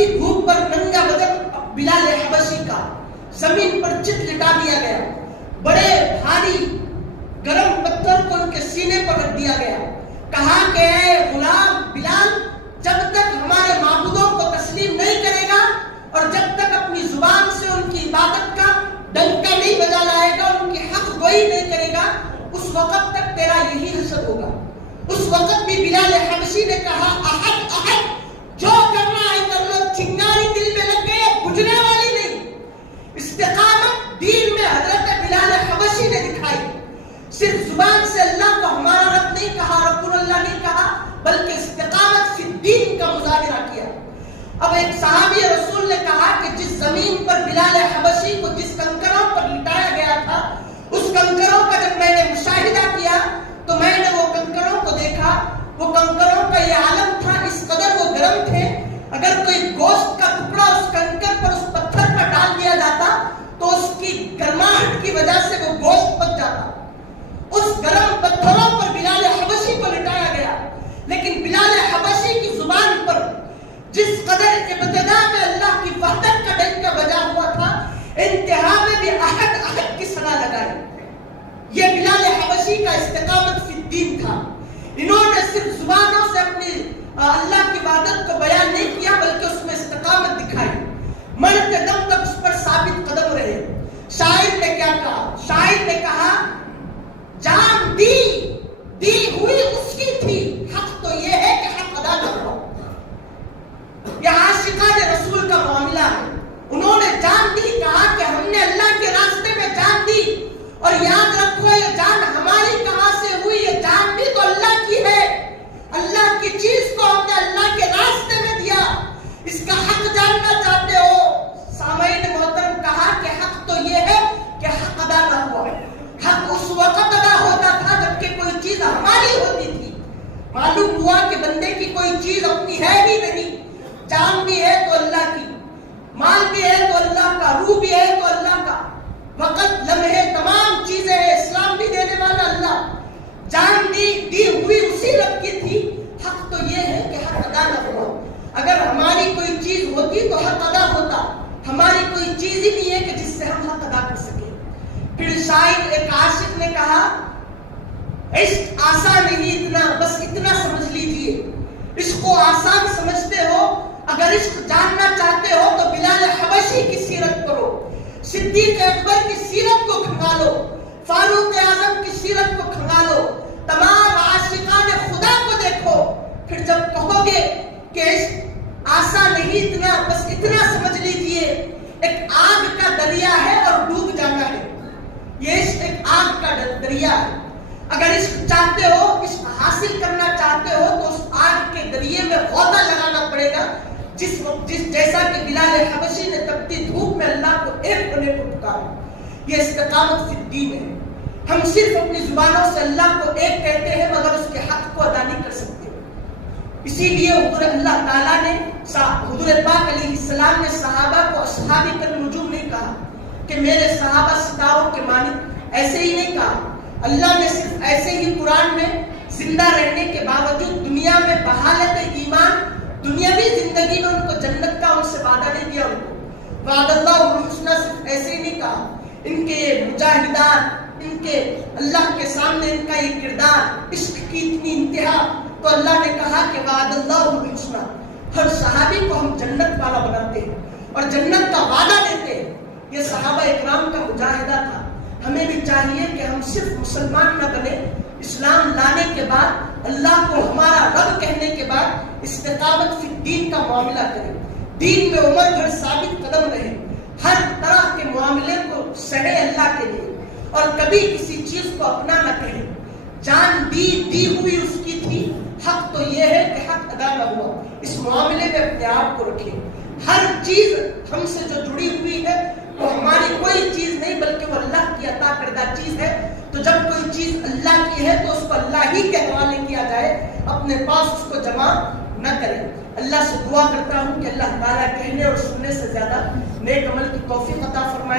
تپتی دھوپ پر ننگا بدن بلال حبشی کا زمین پر چت لٹا دیا گیا، بڑے بھاری گرم پتھر کو ان کے سینے پر رکھ دیا گیا، کہا کہ اے غلام بلال، جب تک ہمارے معبودوں کو تسلیم نہیں کرے گا اور جب تک اپنی زبان سے ان کی عبادت کا ڈنکا نہیں بجا لائے گا، ان کی حق گوئی نہیں کرے گا، اس وقت تک تیرا یہی حشر ہوگا۔ اس وقت بھی بلال حبشی نے کہا احد احد، جو کرنا ہے کر لو، چنگاری دل میں لگ گئی، بجھنے والی نہیں۔ استقامت دین میں حضرت بلال حبشی نے دکھائی، صرف زبان سے اللہ کو ہمارا رب نہیں کہا، رب اللہ نہیں کہا، بلکہ استقامت فی الدین کا مظاہرہ کیا۔ اب ایک صحابی رسول نے کہا کہ جس زمین پر بلال حبشی کو جس کنکروں پر لٹایا گیا تھا، اس کنکروں کا جب میں نے مشاہدہ کیا تو میں نے وہ کنکروں کو دیکھا، وہ کنکروں کا یہ عالم تھا، اس قدر وہ گرم تھے، اگر کوئی گوشت کا ٹکڑا اس کنکر پر، اس پتھر پر ڈال دیا جاتا تو اس کی گرماہٹ کی وجہ سے وہ گوشت پک جاتا۔ اس گرم پتھروں پر بلال حبشی کو لٹایا گیا، لیکن بلال حبشی کی زبان پر جس قدر ابتدا میں اللہ کی وحدت کا ڈنکا بجا ہوا تھا، انتہا میں بھی احد احد کی صدا لگائی۔ یہ بلال حبشی کا استقامت فی الدین تھا۔ انہوں نے صرف زبانوں سے اپنی اللہ کی عبادت کو بیان نہیں کیا، بلکہ اس میں استقامت دکھائی، مرتے دم تک اس پر ثابت قدم رہے۔ شاعر نے کیا کہا؟ شاعر نے کہا جان دی ہوئی اس کی تھی، حق تو یہ ہے کہ حق ادا کر رہا ہوں۔ یہ عاشقان رسول کا معاملہ ہے، انہوں نے جان دی، کہا کہ ہم نے اللہ کے راستے میں جان دی، اور یاد رکھو یہ جان ہماری کہاں سے ہوئی؟ یہ جان بھی تو اللہ کی ہے، اللہ کی چیز کو ہم نے اللہ کے راستے میں دیا، اس کا حق جاننا چاہتے ہو؟ سامعین محترم، کہا کہ حق تو یہ ہے کہ حق ادا نہ ہوا۔ حق اس وقت ادا ہوتا تھا جبکہ کوئی چیز ہماری ہوتی تھی، معلوم ہوا کہ بندے کی کوئی چیز اپنی ہے ہی نہیں، جان بھی ہے تو اللہ کی، مال بھی ہے تو اللہ کا، روح بھی ہے تو اللہ کا، وقت لمحے تمام چیزیں ہیں، اسلام بھی دینے والا اللہ، جان دی ہوئی اسی رب کی تھی۔ حق تو یہ ہے کہ حق ادا نہ ہوا۔ اگر ہماری کوئی چیز ہوتی تو حق ادا ہوتا، ہماری کوئی چیز ہی نہیں ہے کہ جس سے ہم حق ادا کر سکیں۔ پھر شاعر ایک عاشق نے کہا عشق آسان نہیں، اتنا بس اتنا سمجھ لیجئے، عشق کو آسان سمجھتے ہو، اگر عشق جاننا چاہتے ہو تو بلال حبشی کی سیرت پڑھو، صدیق اکبر کی سیرت کو کھنگالو، فاروق اعظم کی سیرت کو کھنگالو، تمام عاشقان خدا کو دیکھو، پھر جب کہو گے کہ عشق آسان نہیں، اتنا بس اتنا سمجھ لیجئے، ایک آگ کا دریا ہے اور ڈوب جانا ہے۔ یہ عشق ایک آگ کا دریا ہے، اگر عشق چاہتے ہو، عشق حاصل کرنا چاہتے ہو تو اس آگ کے دریے میں غوطہ لگانا پڑے گا، جیسا کہ بلال حبشی نے تپتی دھوپ میں اللہ کو ایک ہونے کو پکارا۔ یہ استقامت فی الدین ہے۔ ہم صرف اپنی زبانوں سے اللہ کو ایک کہتے ہیں مگر اس کے حق کو ادا نہیں کر سکتے۔ اسی لیے حضور اللہ تعالیٰ نے، حضور پاک علیہ السلام نے صحابہ کو اصحاب النجوم نہیں کہا کہ میرے صحابہ ستاروں کے مانند، ایسے ہی نہیں کہا۔ اللہ نے صرف ایسے ہی قرآن میں زندہ رہنے کے باوجود دنیا میں بحالت ایمان، دنیاوی زندگی میں ان کو جنت کا ان سے وعدہ نہیں دیا۔ ان کو وعد اللہ الحسنہ صرف ایسے ہی نہیں کہا۔ ان کے مجاہدات، ان کے اللہ کے سامنے ان کا یہ کردار، عشق کی اتنی انتہا، تو اللہ نے کہا کہ وعد اللہ الحسنہ، ہر صحابی کو ہم جنت والا بناتے ہیں اور جنت کا وعدہ دیتے ہیں۔ یہ صحابہ اکرام کا مجاہدہ تھا۔ ہمیں بھی چاہیے کہ ہم صرف مسلمان نہ بنے، اسلام لانے کے بعد، اللہ کو ہمارا رب کہنے کے بعد استقامت فی الدین کا معاملہ کریں، دین میں عمر بھر ثابت قدم رہے، ہر طرح کے معاملے کو سہے اللہ کے لیے، اور کبھی کسی چیز کو اپنا نہ کہیں۔ جان دی ہوئی اس کی تھی، حق تو یہ ہے کہ حق ادا نہ ہوا، اس معاملے میں اپنے آپ کو رکھیں۔ ہر چیز ہم سے جو جڑی ہوئی ہے وہ ہماری کوئی چیز نہیں بلکہ وہ اللہ کی عطا کردہ چیز ہے، تو جب کوئی چیز اللہ کی ہے تو اس کو اللہ ہی کے حوالے کیا جائے، اپنے پاس اس کو جمع نہ کریں۔ اللہ سے دعا کرتا ہوں کہ اللہ تعالیٰ کہنے اور سننے سے زیادہ نیک عمل کی توفیق عطا فرمائے۔